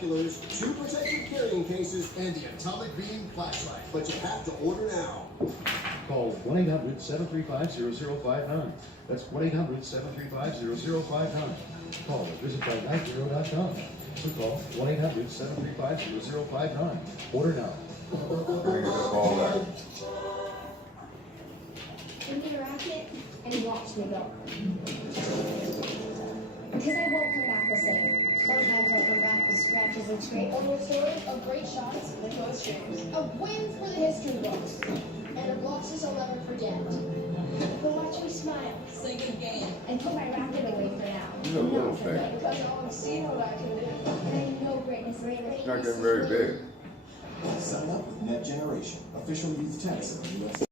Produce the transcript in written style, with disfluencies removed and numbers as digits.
Two protective carrying cases, and the atomic beam flashlight. But you have to order now. Call 1-800-735-0059. That's 1-800-735-0059. Call or visit by nighthero.com. So call 1-800-735-0059. Order now. Give me a racket and watch me go. Because I won't come back the same. Sometimes I'll come back with scratches and scrapes. Or with stories of great shots with no strings. Of wins for the history books. And of losses I'll never forget. But watch me smile. Say good game. And put my racket away for now. You're a little thing. Because I want to see what I can do. And I know greatness is It's not getting very big. Sign up with Net Generation, official youth tennis of the U.S.